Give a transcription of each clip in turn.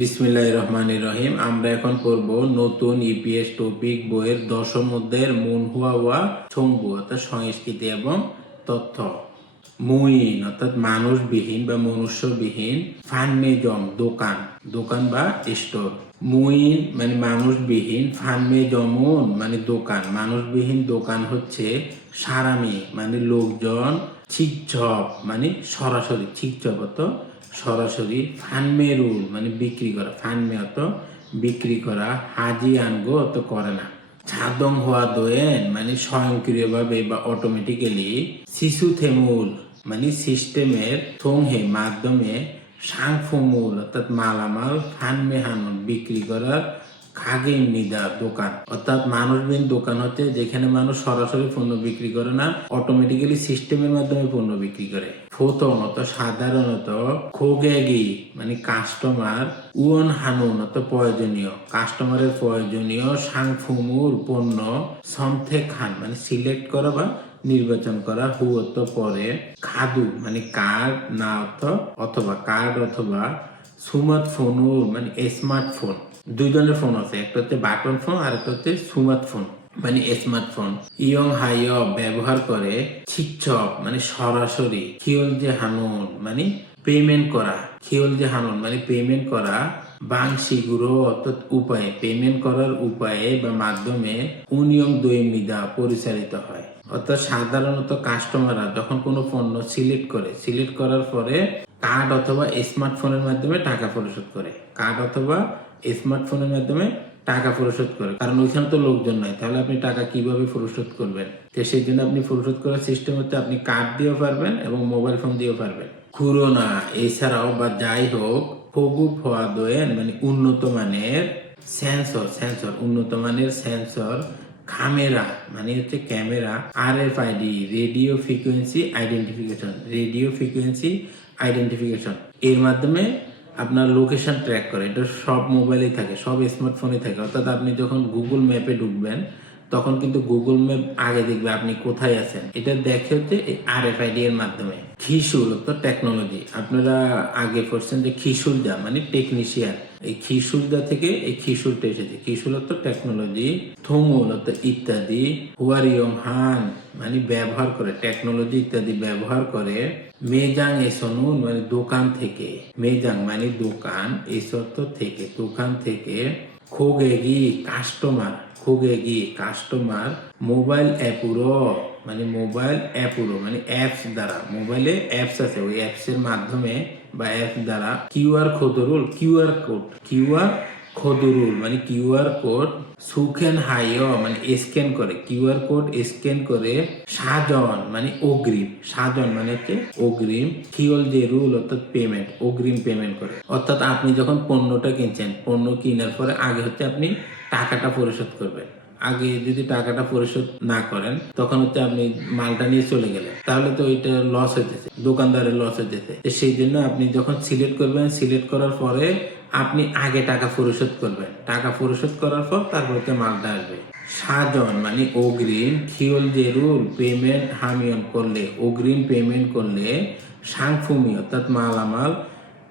বিসমিল্লাহ রহমান রহিম। আমরা এখন পড়ব নতুন ইপিএস টপিক বইয়ের দশম অধ্যায়ের মন হুয়া ওয়া ছংবু অর্থাৎ সংস্কৃতি এবং তথ্য। মুইন, অর্থাৎ মানুষবিহীন বা মনুষ্যবিহীন ফানমেজম দোকান দোকান বা স্টোর। মুইন মানে মানুষবিহীন, ফানমেজমন মানে দোকান। মানুষবিহীন দোকান হচ্ছে সারামি মানে লোকজন, ছিকঝপ মানে সরাসরি, ছিকঝপ অত সরাসরি ফানমেরুল মানে বিক্রি করা। ফানমে অত বিক্রি করা, হাজি আনগো অত করে না। ছাদং হওয়া দোয়েন মানে স্বয়ংক্রিয়ভাবে বা অটোমেটিক্যালি শিশু থেমুল মানে সিস্টেমের থংহে, মাধ্যমে সাংফমুল অর্থাৎ মালামাল ফানমে হানুন বিক্রি করার খাগেম নিদা দোকান। অর্থাৎ মানুষবিহীন দোকান হচ্ছে যেখানে মানুষ সরাসরি পণ্য বিক্রি করে না অটোমেটিক্যালি সিস্টেমের মাধ্যমে পণ্য বিক্রি করে। প্রথমত, সাধারণত খোগেগি মানে কাস্টমার উয়ন হানুন অত প্রয়োজনীয় কাস্টমারের প্রয়োজনীয় সাংফুমুর পণ্য সন্থে খান মানে সিলেক্ট করা বা নির্বাচন করা হুয়ত পরে খাদু মানে কার্ড না অর্থ অথবা কার্ড অথবা স্মার্টফোন মানে স্মার্টফোন দুই ধরনের ফোন আছে। একটা হচ্ছে বাটন ফোন আর একটা হচ্ছে সুমাত স্মার্টফোন মানে স্মার্টফোন ইয়ং হাই ব্যবহার করে ছিকছক মানে সরাসরি খিওল যে হানুন মানে পেমেন্ট করা, খিওল যে হানুন মানে পেমেন্ট করা বাংশিগুরো অর্থাৎ উপায়ে পেমেন্ট করার উপায়ে বা মাধ্যমে উনিয়ম দৈমিদা পরিচালিত হয়। অর্থাৎ সাধারণত কাস্টমাররা যখন কোনো পণ্য সিলেক্ট করে সিলেক্ট করার পরে কার্ড অথবা স্মার্টফোনের মাধ্যমে টাকা পরিশোধ করে। কার্ড অথবা স্মার্টফোনের মাধ্যমে টাকা পরিশোধ করে। কারণ ওইখানে তো লোকজন নাই, তাহলে আপনি টাকা কীভাবে পরিশোধ করবেন? তো সেই জন্য আপনি পরিশোধ করার সিস্টেম হচ্ছে আপনি কার্ড দিয়েও পারবেন এবং মোবাইল ফোন দিয়েও পারবেন। খুরোনা, এছাড়াও বা যাই হোক, ফগু ফোয়া দোয়েন মানে উন্নত মানের সেন্সর সেন্সর উন্নত মানের সেন্সর ক্যামেরা মানে হচ্ছে camera R F ID radio frequency identification radio frequency identification এর মাধ্যমে আপনার লোকেশন ট্র্যাক করে। এটা সব মোবাইলেই থাকে, সব স্মার্টফোনে থাকে। অর্থাৎ আপনি যখন গুগল ম্যাপে ঢুকবেন, তখন কিন্তু গুগল ম্যাপ আগে দেখবে আপনি কোথায় আছেন। এটা দেখে হচ্ছে আর এফ আইডি এর মাধ্যমে। খিসুল অর্থাৎ টেকনোলজি আপনারা আগে পড়ছেন যে খিসুল যা মানে টেকনিশিয়ান এই খিসুলদা থেকে এই খিসুলটা এসেছে। খিসুল তো টেকনোলজি থমুল তো ইত্যাদি হুয়ারিয়ম হান মানে ব্যবহার করে টেকনোলজি ইত্যাদি ব্যবহার করে, মেজাং এসনুন মানে দোকান থেকে, মেজাং মানে দোকান এসত থেকে, দোকান থেকে, খোগেগি কাস্টমার খোগেগি কাস্টমার মোবাইল অ্যাপুরো মানে মোবাইল অ্যাপুরো মানে অ্যাপস দ্বারা মোবাইলে অ্যাপস আছে, ওই অ্যাপস এর মাধ্যমে বা অ্যাপ দ্বারা কিউআর খোদরুল কিউআর কোড কিউআর খদুরুল মানে কিউআর কোড সুখেন হাইও মানে স্ক্যান করে কিউআর কোড স্ক্যান করে সাজন মানে অগ্রিম, সাজন মানে হচ্ছে অগ্রিম কিওল যে রুল অর্থাৎ পেমেন্ট অগ্রিম পেমেন্ট করে। অর্থাৎ আপনি যখন পণ্যটা কিনছেন, পণ্য কেনার পরে আগে হচ্ছে আপনি টাকাটা পরিশোধ করবেন। আগে যদি টাকাটা পরিশোধ না করেন, তখন হচ্ছে আপনি মালটা নিয়ে চলে গেলেন। তাহলে তো ওইটা লস হইতেছে, দোকানদারের লস হইতেছে। সেই জন্য আপনি যখন সিলেক্ট করবেন সিলেক্ট করার পরে আপনি আগে টাকা পরিশোধ করবেন। টাকা পরিশোধ করার পর তারপর হচ্ছে মালটা আসবে। সাজন মানে অগ্রিম খিওল যে রুল পেমেন্ট হামিয়ন করলে, অগ্রিম পেমেন্ট করলে সাংফুমি, অর্থাৎ মালামাল,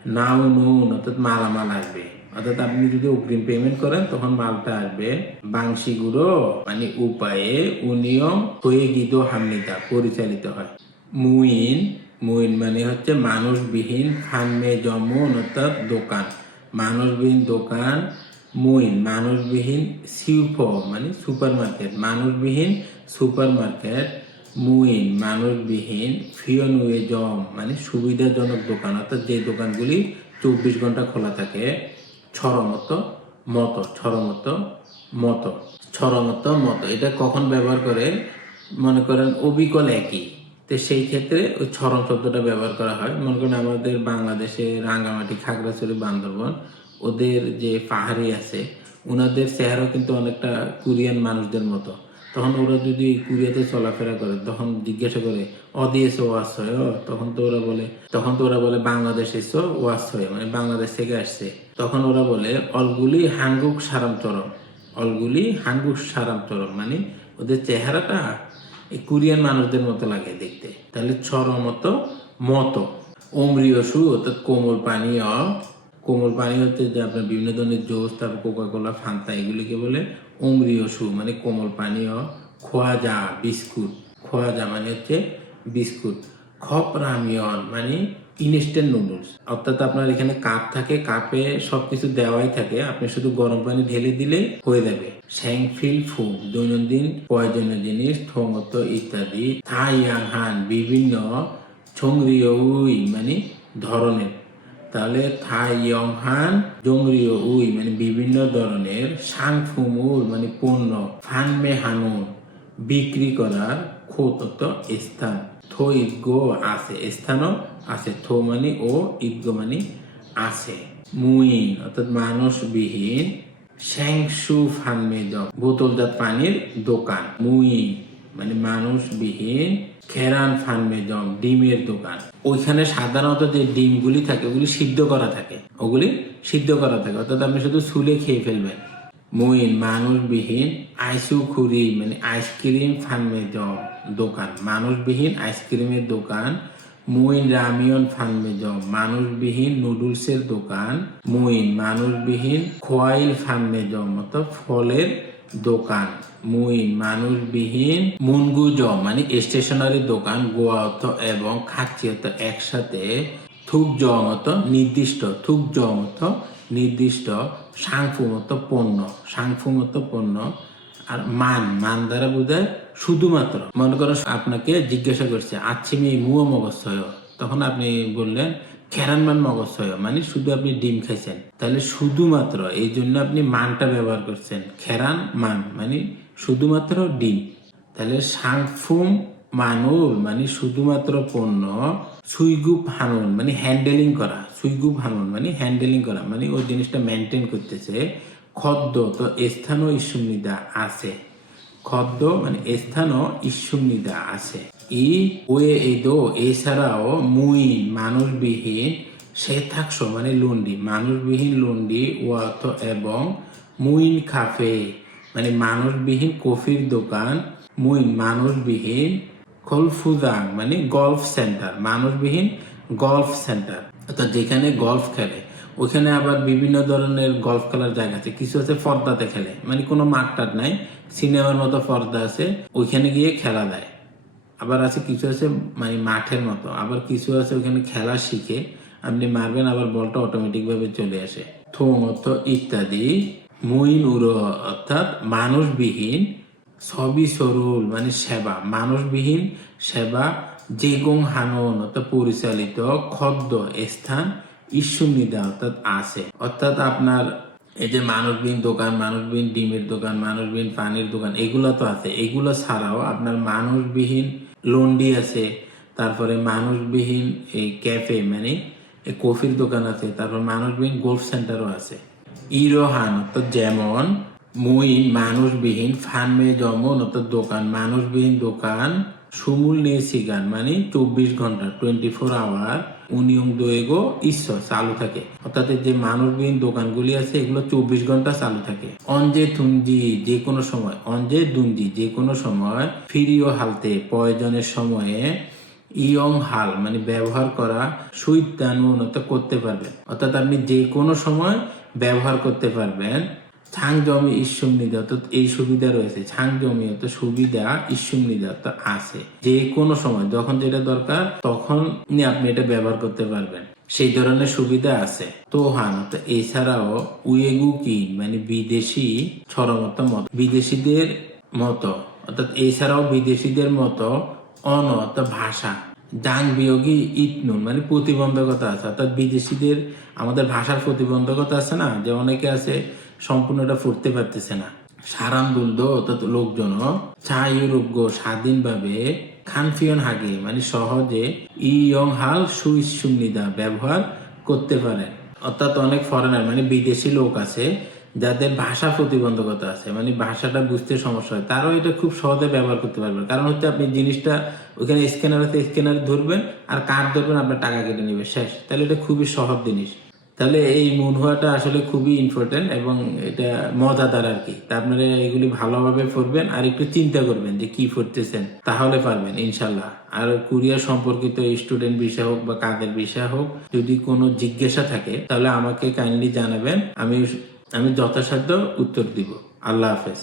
নাও নুন অর্থাৎ মালামাল আসবে। অর্থাৎ আপনি যদি অগ্রিম পেমেন্ট করেন, তখন মালটা আসবে বাংশিগুলো মানে উপায়ে উনিয়ম হয়ে গিত হামনিতা পরিচালিত হয়। মুইন মুইন মানে হচ্ছে মানুষবিহীন ফানমে জমন অর্থাৎ দোকান। মানুষবিহীন দোকান, মুইন, মানুষবিহীন শিল্প মানে সুপার মার্কেট মানুষবিহীন সুপার মার্কেট মুইন, মানুষবিহীন ফিয়নুয়ে জম মানে সুবিধাজনক দোকান। অর্থাৎ যে দোকানগুলি চব্বিশ ঘণ্টা খোলা থাকে ছড়মত মতো, ছড়মত মত, ছড়মত মতো। এটা কখন ব্যবহার করে মনে করেন অবিকল একই। তো সেই ক্ষেত্রে ওই ছরম শব্দটা ব্যবহার করা হয়। মনে করেন আমাদের বাংলাদেশে রাঙ্গামাটি, খাগড়াছড়ি, বান্দরবন, ওদের যে পাহাড়ি আছে ওনাদের চেহারা কিন্তু অনেকটা কোরিয়ান মানুষদের মতো। তখন ওরা যদি কুরিয়াতে চলাফেরা করে, তখন জিজ্ঞাসা করে অদিয়েছে ওয়াস হয়, ও তখন তো ওরা বলে, তখন তো ওরা বলে বাংলাদেশ এসো ওয়াস হয় মানে বাংলাদেশ থেকে আসছে। তখন ওরা বলে, অলগুলি হাঙ্গুক সারাম অলগুলি হাঙ্গুক সারাম মানে ওদের চেহারাটা এই কোরিয়ান মানুষদের মতো লাগে দেখতে। তাহলে ছর মতো মতো অমৃয়সু অর্থাৎ কোমল পানীয় কোমল পানি হচ্ছে যে আপনার বিভিন্ন ধরনের জোস, তারপর কোকা কোলা ফান্তা, এগুলিকে বলে অম্লীয় সু মানে কোমল পানীয় খোয়াজা বিস্কুট খোয়াজা মানে হচ্ছে বিস্কুট, খপ রামিয়ন মানে ইনস্ট্যান্ট নুডলস অর্থাৎ আপনার এখানে কাপ থাকে, কাপে সবকিছু দেওয়াই থাকে। আপনি শুধু গরম পানি ঢেলে দিলে হয়ে যাবে। স্যাংফিল ফুড, দৈনন্দিন প্রয়োজনীয় জিনিস, থমত ইত্যাদি। থাইয়াং হান বিভিন্ন ছংরিয় উই মানে ধরনের। তাহলে থাই ইয়ং হান জংরিও উই মানে বিভিন্ন ধরনের। সাংফুমুর মানে পণ্য। ফানমে হানুন বিক্রি করার খোতত স্থান। থো আছে স্থানও আছে থো মানে ও ইজ্ঞ মানে আছে। মুইন, অর্থাৎ মানুষবিহীন, শ্যাংসু ফানমেজ বোতলজাত পানির দোকান। মুইন মানে মানুষবিহীন, খেরান ফানমেজম ডিমের দোকান। ওইখানে সাধারণত যে ডিমগুলি থাকে, ওগুলি সিদ্ধ করা থাকে। ওগুলি সিদ্ধ করা থাকে, অর্থাৎ আপনি শুধু সুলে খেয়ে ফেলবেন। মুইন, মানুষবিহীন আইসু খুরি মানে আইসক্রিম ফানমেজম দোকান, মানুষবিহীন আইসক্রিমের দোকান, মুইন রামিয়ন ফানমেজম মানুষবিহীন নুডলসের দোকান, মুইন মানুষবিহীন খোয়াইল ফানমেজম অর্থাৎ ফলের দোকান, মুইন মানুষবিহীন মুনগুজ মানে স্টেশনারি দোকান গোয়া অর্থ এবং খাচ্ছি অর্থ একসাথে থুক জমত নির্দিষ্ট থুক জমত নির্দিষ্ট সাংফুমত পণ্য সাংফুমত পণ্য, আর মান মান দ্বারা বোঝায় শুধুমাত্র মনে করো আপনাকে জিজ্ঞাসা করছে, আচ্ছি মেয়ে মগজয় তখন আপনি বললেন, খেরানমান মগজয় মানে শুধু আপনি ডিম খাইছেন। তাহলে শুধুমাত্র এই জন্য আপনি মানটা ব্যবহার করছেন, খেরান মান মানে শুধুমাত্র ডিম। তাহলে সাংফুম মানুল মানে শুধুমাত্র পণ্য, সুইগুপ হানুন মানে হ্যান্ডেলিং করা, সুইগুপ হানুন মানে হ্যান্ডেলিং করা মানে ওই জিনিসটা মেনটেন করতেছে। খদ্দ, তো স্থানও ইস্যুনিদা আছে। খদ্দ মানে স্থানও ইস্যুনিদা আছে। ই, ওয়ে এদো এছাড়াও মুইন, মানুষবিহীন সে থাকছো মানে লন্ডি, মানুষবিহীন লন্ডি, ওয়াত, এবং মুইন কাফে মানে মানুষবিহীন কফির দোকান, মুইন, মানুষবিহীন খলফুদাং মানে গলফ সেন্টার, মানুষবিহীন গলফ সেন্টার। অর্থাৎ যেখানে গলফ খেলে। ওখানে আবার বিভিন্ন ধরনের গলফ খেলার জায়গা আছে। কিছু আছে পর্দাতে খেলে। মানে কোনো মাঠ টাট নাই। সিনেমার মতো পর্দা আছে। ওইখানে গিয়ে খেলা দেয়। আবার আছে কিছু আছে মানে মাঠের মতো। আবার কিছু আছে ওখানে খেলা শিখে। আপনি মারবেন, আবার বলটা অটোমেটিক ভাবে চলে আসে। থোং অর্থ ইত্যাদি। মুইন উড়ো অর্থাৎ মানুষবিহীন সবই সরুল মানে সেবা। মানুষবিহীন সেবা, যেগং হানন, অর্থাৎ পরিচালিত খদ্দ স্থান ঈশ্বরনিদা অর্থাৎ আছে। অর্থাৎ আপনার এই যে মানুষবিহীন দোকান মানুষবিহীন ডিমের দোকান মানুষবিহীন পানির দোকান, এগুলো তো আছে। এগুলো ছাড়াও আপনার মানুষবিহীন লন্ডি আছে, তারপরে মানুষবিহীন এই ক্যাফে মানে কফির দোকান আছে, তারপর মানুষবিহীন গোল্ফ সেন্টারও আছে। ইরোহান, অর্থাৎ যেমন মুই মানুষবিহীন ফানমে জমন, অর্থাৎ দোকান মানুষবিহীন দোকান, সুমুল নিয়ে সিগান মানে চব্বিশ ঘণ্টা টোয়েন্টি ফোর আওয়ার উনিয়ম দোয়েগো ঈশ্বর, চালু থাকে। অর্থাৎ যে মানুষবিহীন দোকানগুলি আছে, এগুলো চব্বিশ ঘণ্টা চালু থাকে। অঞ্জে থুঞ্জি যে কোনো সময়, অঞ্জে দুঞ্জি যে কোনো সময় ফিরিও হালতে, প্রয়োজনের সময়ে ইয়ং হাল মানে ব্যবহার করা সুইদানুনত করতে পারবেন। অর্থাৎ আপনি যে কোনো সময় ব্যবহার করতে পারবেন ছাং জমি ঈশ্বরনিদা অর্থাৎ এই সুবিধা রয়েছে। ছাং জমি অর্থাৎ সুবিধা ঈশ্বরনিদা অর্থাৎ আছে। যে কোনো সময়, যখন যেটা দরকার তখন আপনি এটা ব্যবহার করতে পারবেন। সেই ধরনের সুবিধা আছে। তো হান এছাড়াও উয়েগু কি মানে বিদেশি ছড়মত মত, বিদেশিদের মতো, অর্থাৎ এছাড়াও বিদেশিদের মতো অন, অর্থাৎ ভাষা, জাং বিয়োগী ইতনুন মানে প্রতিবন্ধকতা আছে। অর্থাৎ বিদেশিদের, আমাদের ভাষার প্রতিবন্ধকতা আছে না, যে অনেকে আছে সম্পূর্ণটা ফুটতে পারতেছে না। সারাম দুলদ অর্থাৎ লোকজন ছায়ুরোগ্য স্বাধীনভাবে খানফিয়ন হাগে মানে সহজে ইয়ং হাল সুইসুন্নিদা ব্যবহার করতে পারেন অর্থাৎ অনেক ফরেনার মানে বিদেশি লোক আছে, যাদের ভাষা প্রতিবন্ধকতা আছে মানে ভাষাটা বুঝতে সমস্যা হয়, তারাও এটা খুব সহজে ব্যবহার করতে পারবেন কারণ হচ্ছে আপনি জিনিসটা ওইখানে স্ক্যানার আছে স্ক্যানার ধরবেন, আর কার্ড ধরবেন, আপনার টাকা কেটে নেবে, শেষ। তাহলে এটা খুবই সহজ জিনিস। তাহলে এই মন হওয়াটা আসলে খুবই ইম্পর্টেন্ট এবং এটা মজাদার আর কি আপনারা এগুলি ভালোভাবে পড়বেন আর একটু চিন্তা করবেন যে কি পড়তেছেন, তাহলে পারবেন ইনশাল্লাহ। আর কুরিয়ার সম্পর্কিত স্টুডেন্ট বিষয় হোক বা কাদের বিষয় হোক, যদি কোনো জিজ্ঞাসা থাকে, তাহলে আমাকে কাইন্ডলি জানাবেন। আমি আমি যথাসাধ্য উত্তর দিব। আল্লাহ হাফেজ।